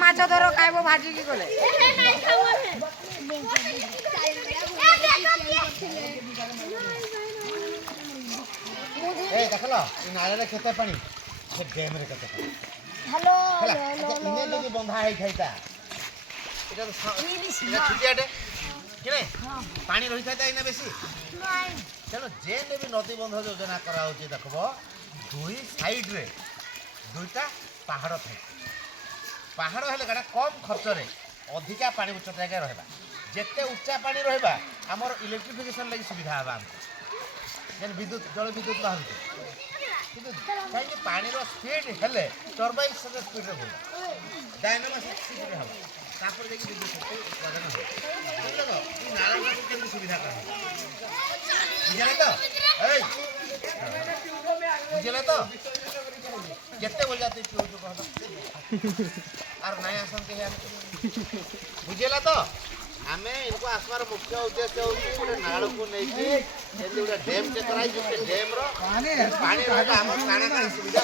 মাছ ধরো খাইব ভাজি কি করে দেখলো নাଳରେ କେତେ ପାଣି ସେ ଡ୍ୟାମରେ କେତେ ପାଣି हेलो ଇନେ ଯଦି ବନ୍ଧା ହେଇଥାଇତା ଏଟା ତ ଛୁଟିଆଟେ କି ନାଇଁ ପାଣି ରହିଥାଇତା ଇନେ ବେଶୀ ତେଣୁ ଯେନେ ବି ନଦୀ ବନ୍ଧ ଯୋଜନା କରାହେଉଛି ଦେଖବ ଦୁଇ ସାଇଡ୍ରେ ଦୁଇଟା ପାହାଡ଼ ଥାଏ ପାହାଡ଼ ହେଲେ ଗାଟା କମ୍ ଖର୍ଚ୍ଚରେ ଅଧିକା ପାଣି ଉଚ୍ଚତା ଜାଗାରେ ରହିବା ଯେତେ ଉଚ୍ଚା ପାଣି ରହିବା ଆମର ଇଲେକ୍ଟ୍ରିଫିକେସନ୍ ଲାଗି ସୁବିଧା ହେବା ଆମକୁ ଯେନ୍ ବିଦ୍ୟୁତ୍ ଜଳ ବିଦ୍ୟୁତ୍ ବାହାରୁଛି କିନ୍ତୁ କାହିଁକି ପାଣିର ସ୍ପିଡ୍ ହେଲେ ଟର୍ବାଇନ୍ ସେତେ ସ୍ପିଡ୍ରେ ହୁଏ ଡାଇନାମୋ ସ୍ପିଡ୍ରେ ହେବ ତାପରେ ଯାଇକି ବିଦ୍ୟୁତ୍ ଶକ୍ତି ଉତ୍ପାଦନ ହେବ ବୁଝିଲ ଏ ନାଳଟାକୁ କେମିତି ସୁବିଧା କରାହେବ ବୁଝିଲେ ତ ଏଇ ବୁଝିଲେ ତ କେତେ ବୋଲିଆ ତୁଇ ପିଉଛୁ କହ ଆର ନାଇଁ ଆସନ୍ କେହି ବୁଝିଲା ତ ଆମେ ଇनको ଆସିବାର ମୁଖ୍ୟ ଉଦ୍ଦେଶ୍ୟ ହେଉଛି ଗୋଟେ ନାଳକୁ ନେଇକି ଏମିତି ଗୋଟେ ଡ୍ୟାମ୍ଟେ କରାଇଛି ଗୋଟେ ଡ୍ୟାମ୍ର ପାଣି ରହିଲେ ଆମର କାଣା କାଣା ସୁବିଧା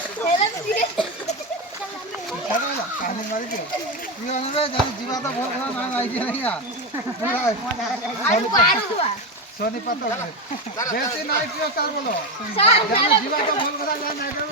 सोनीपत बेसी नहीं पियो चार बोलो जीवा तो भूल गया।